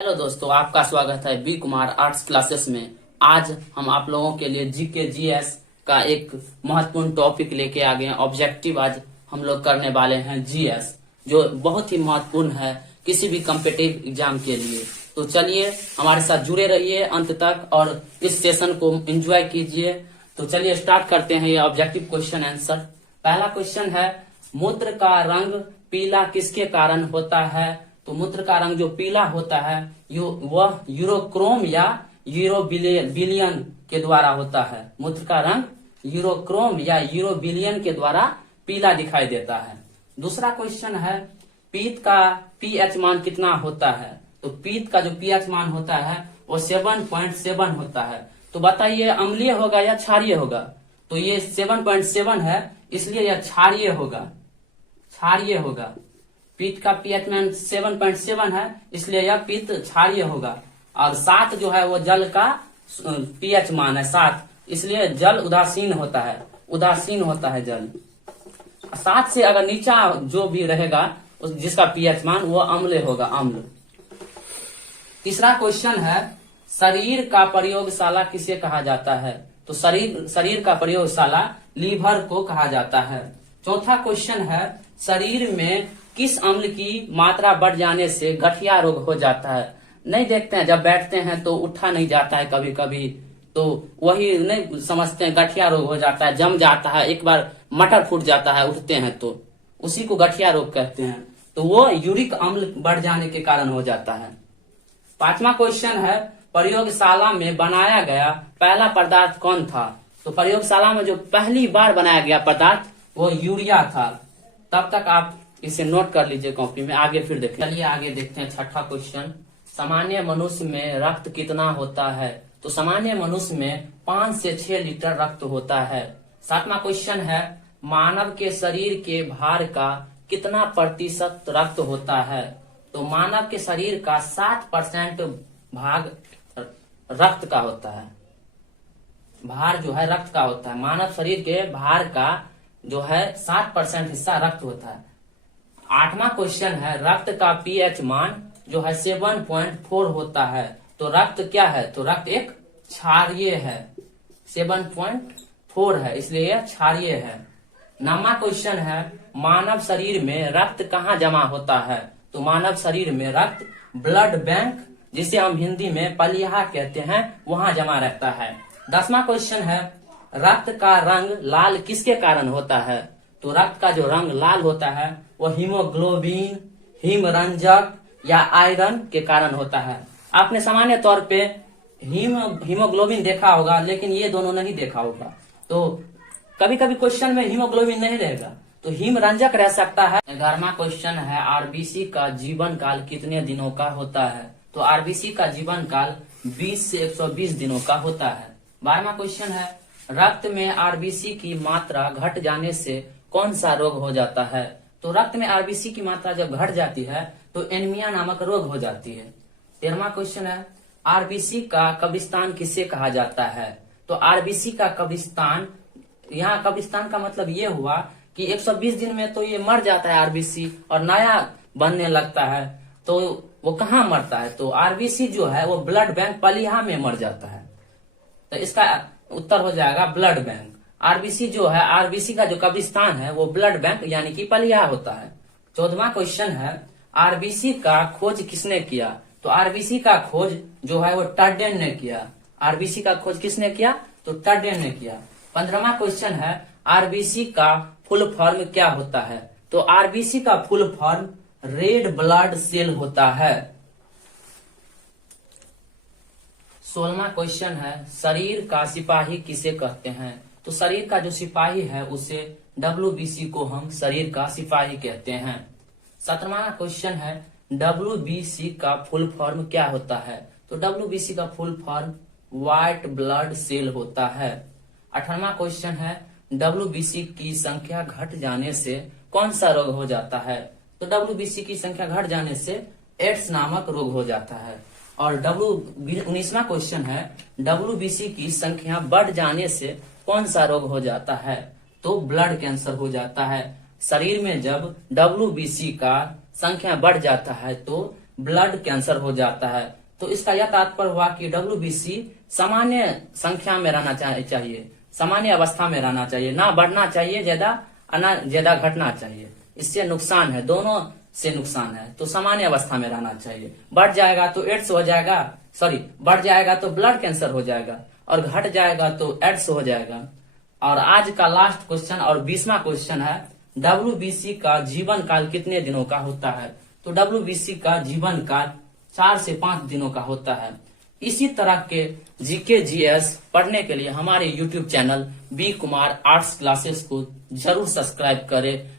Hello दोस्तों, आपका स्वागत है बी कुमार आर्ट्स क्लासेस में। आज हम आप लोगों के लिए जीके जीएस का एक महत्वपूर्ण टॉपिक लेके आ गए हैं। ऑब्जेक्टिव आज हम लोग करने वाले हैं जीएस, जो बहुत ही महत्वपूर्ण है किसी भी कॉम्पिटिटिव एग्जाम के लिए। तो चलिए हमारे साथ जुड़े रहिए अंत तक और इस सेशन को एंजॉय कीजिए। तो चलिए स्टार्ट करते हैं ये ऑब्जेक्टिव क्वेश्चन आंसर। पहला क्वेश्चन है, मूत्र का रंग पीला किसके कारण होता है? तो मूत्र का रंग जो पीला होता है वह यूरोक्रोम या यूरोबिलियन के द्वारा होता है। मूत्र का रंग यूरोक्रोम या यूरोबिलियन के द्वारा पीला दिखाई देता है। दूसरा क्वेश्चन है, पीत का पीएच मान कितना होता है? तो पीत का जो पीएच मान होता है वो 7.7 होता है। तो बताइए अम्लीय होगा या क्षारीय होगा? तो ये 7.7 है, इसलिए यह क्षारीय होगा। क्षारीय होगा। पीत का पीएच मान 7.7 है, इसलिए यह पीत क्षारीय होगा। और 7 जो है वो जल का पीएच मान है 7, इसलिए जल उदासीन होता है। उदासीन होता है जल। 7 से अगर नीचा जो भी रहेगा जिसका पीएच मान वो अम्ल होगा, अम्ल। तीसरा क्वेश्चन है, शरीर का प्रयोगशाला किसे कहा जाता है? तो शरीर का प्रयोगशाला लीवर को कहा जाता है। चौथा क्वेश्चन है, शरीर में किस अम्ल की मात्रा बढ़ जाने से गठिया रोग हो जाता है? नहीं देखते हैं, जब बैठते हैं तो उठा नहीं जाता है कभी कभी, तो वही नहीं समझते हैं, गठिया रोग हो जाता है, जम जाता है, एक बार मटर फूट जाता है उठते हैं तो उसी को गठिया रोग कहते हैं। तो वो यूरिक अम्ल बढ़ जाने के कारण हो जाता है। पांचवा क्वेश्चन है, प्रयोगशाला में बनाया गया पहला पदार्थ कौन था? तो प्रयोगशाला में जो पहली बार बनाया गया पदार्थ वो यूरिया था। तब तक आप इसे नोट कर लीजिए कॉपी में, आगे फिर देखें। चलिए आगे देखते हैं छठा क्वेश्चन, सामान्य मनुष्य में रक्त कितना होता है? तो सामान्य मनुष्य में 5 से 6 लीटर रक्त होता है। सातवां क्वेश्चन है, मानव के शरीर के भार का कितना प्रतिशत रक्त होता है? तो मानव के शरीर का 60% भाग रक्त का होता है। भार जो है रक्त का होता है। मानव शरीर के भार का जो है 60% हिस्सा रक्त होता है। आठवां क्वेश्चन है, रक्त का पीएच मान जो है 7.4 होता है। तो रक्त क्या है? तो रक्त एक क्षारीय है, 7.4 है, इसलिए यह क्षारीय है। नौवां क्वेश्चन है, मानव शरीर में रक्त कहाँ जमा होता है? तो मानव शरीर में रक्त ब्लड बैंक, जिसे हम हिंदी में पलिया कहते हैं, वहां जमा रहता है। 10वां क्वेश्चन है, रक्त का रंग लाल किसके कारण होता है? तो रक्त का जो रंग लाल होता है वो हीमोग्लोबिन, हिमरंजक या आयरन के कारण होता है। आपने सामान्य तौर पे हीमोग्लोबिन देखा होगा, लेकिन ये दोनों नहीं देखा होगा। तो कभी कभी क्वेश्चन में हीमोग्लोबिन नहीं रहेगा, तो हिमरंजक रह सकता है। 11वां क्वेश्चन है, आरबीसी का जीवन काल कितने दिनों का होता है? तो आरबीसी का जीवन काल 20 से 120 दिनों का होता है। 12वां क्वेश्चन है, रक्त में आरबीसी की मात्रा घट जाने से कौन सा रोग हो जाता है? तो रक्त में आरबीसी की मात्रा जब घट जाती है तो एनीमिया नामक रोग हो जाती है। 13वां क्वेश्चन है, आरबीसी का कब्रिस्तान किसे कहा जाता है? तो आरबीसी का कब्रिस्तान, यहाँ कब्रिस्तान का मतलब ये हुआ कि 120 दिन में तो ये मर जाता है आरबीसी और नया बनने लगता है। तो वो कहाँ मरता है? तो आरबीसी जो है वो ब्लड बैंक पलिया में मर जाता है। तो इसका उत्तर हो जाएगा ब्लड बैंक। आरबीसी जो है, आरबीसी का जो कब्रिस्तान है वो ब्लड बैंक यानी कि पलिया होता है। 14वां क्वेश्चन है, आरबीसी का खोज किसने किया? तो आरबीसी का खोज जो है वो टर्डेन ने किया। आरबीसी का खोज किसने किया? तो टर्डेन ने किया। 15वां क्वेश्चन है, आरबीसी का फुल फॉर्म क्या होता है? तो आरबीसी का full form red blood cell होता है। 16वां क्वेश्चन है, शरीर का सिपाही किसे कहते हैं? तो शरीर का जो सिपाही है उसे डब्ल्यूबीसी को हम शरीर का सिपाही कहते हैं। 17वां क्वेश्चन है, डब्ल्यूबीसी का फुल फॉर्म क्या होता है? तो डब्ल्यूबीसी का full form white blood cell होता है। 18वां क्वेश्चन है, डब्ल्यूबीसी की संख्या घट जाने से कौन सा रोग हो जाता है? तो डब्ल्यूबीसी की संख्या घट जाने से एड्स नामक रोग हो जाता है। और 19वां क्वेश्चन है, डब्ल्यूबीसी की संख्या बढ़ जाने से कौन सा रोग हो जाता है? तो ब्लड कैंसर हो जाता है। शरीर में जब डब्ल्यूबीसी का संख्या बढ़ जाता है तो ब्लड कैंसर हो जाता है। तो इसका यह तात्पर्य हुआ कि WBC सामान्य संख्या में रहना चाहिए, सामान्य अवस्था में रहना चाहिए, ना बढ़ना चाहिए ज्यादा और ना ज्यादा घटना चाहिए। इससे नुकसान है, दोनों से नुकसान है। तो सामान्य अवस्था में रहना चाहिए। बढ़ जाएगा तो एड्स हो जाएगा, बढ़ जाएगा तो ब्लड कैंसर हो जाएगा, और घट जाएगा तो एड्स हो जाएगा। और आज का लास्ट क्वेश्चन और 20वां क्वेश्चन है, WBC का जीवन काल कितने दिनों का होता है? तो WBC का जीवन काल 4 से 5 दिनों का होता है। इसी तरह के GK GS पढ़ने के लिए हमारे YouTube channel B Kumar arts classes को जरूर सब्सक्राइब करें।